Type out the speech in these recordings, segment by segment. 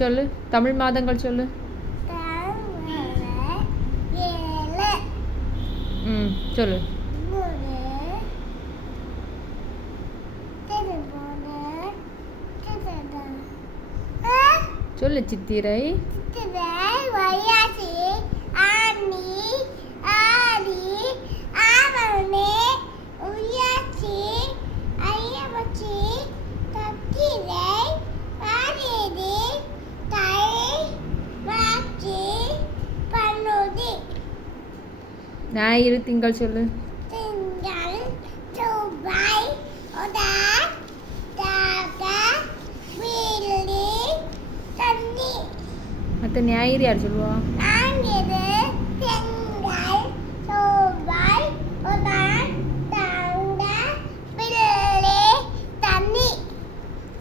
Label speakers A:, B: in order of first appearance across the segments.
A: சொல்லு. தமிழ் மாதங்கள் சொல்லு. ம் சொல்லு. சொல்லு சித்திரை.
B: சித்திரை ஆடி ஆவணி உயாச்சி ஐயவச்சி
A: ஞாயிறு திங்கள் சொல்லு மற்ற ஞாயிறு யார் சொல்லுவா?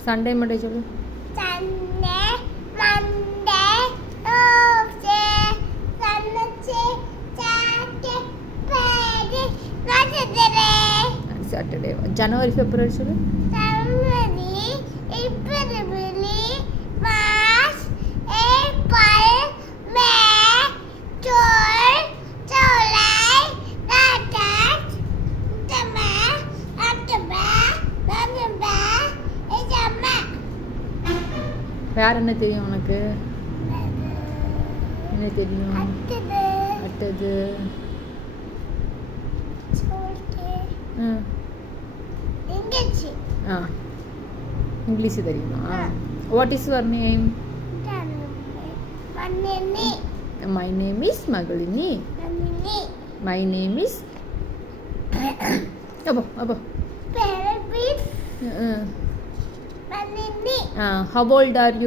A: சண்டே மண்டே சொல்லு.
B: செப்டம்பர் அக்டோபர் நவம்பர் டிசம்பர்
A: வேற என்ன தெரியும் உனக்கு? என்ன தெரியும்?
B: அடுத்தது.
A: அடுத்தது. ആ ഇംഗ്ലീഷ് തരുന്നു
B: ആ
A: what is your name
B: my
A: name is മകളിനി my name
B: is
A: അപ്പോൾ
B: അപ്പോൾ
A: how old are you